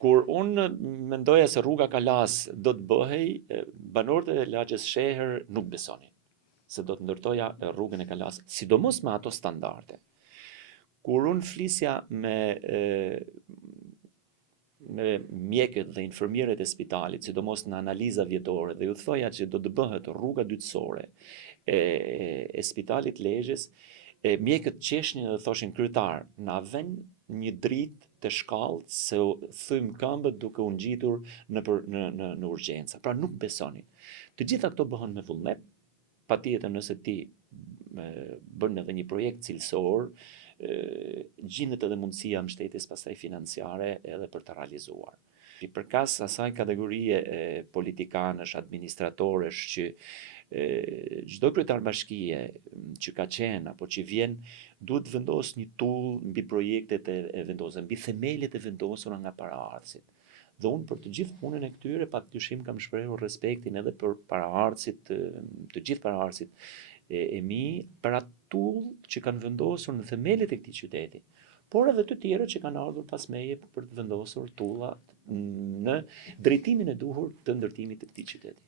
Kur unë mendoja se rruga Kalas do të bëhej, banorët e lagjes Sheher nuk besonin se do të ndërtoja rrugën e Kalas, sidomos me ato standarde. Kur unë flisja me mjekët dhe infermierët e spitalit, sidomos në analiza vjetore, dhe ju thoja që do të bëhet rruga dytësore e spitalit Lezhës, mjekët qeshnin dhe thoshin kryetar, na vën një dritë të shkallët se thym këmbët duke u ngjitur në urgjenca. Pra nuk besonin. Të gjitha këto bëhen me vullnet, patjetër nëse ti bën edhe një projekt cilësor, gjendet edhe mundësia mbështetjes pastaj financiare edhe për të realizuar. Përkas asaj kategorie politikanësh, administratorësh që çdo kryetar bashkie që ka qenë apo që vjen duhet vendos një tull mbi projektet e vendosura, mbi themelet e vendosura nga paraardhësit. Dhe unë për të gjithë punën e këtyre patyshim kam shprehur respektin edhe për paraardhësit, të gjithë paraardhësit e mi, për atë tull që kanë vendosur në themelet e këtij qyteti, por edhe të tjerët që kanë ardhur pas meje për të vendosur tulla në drejtimin e duhur të ndërtimit të këtij qyteti.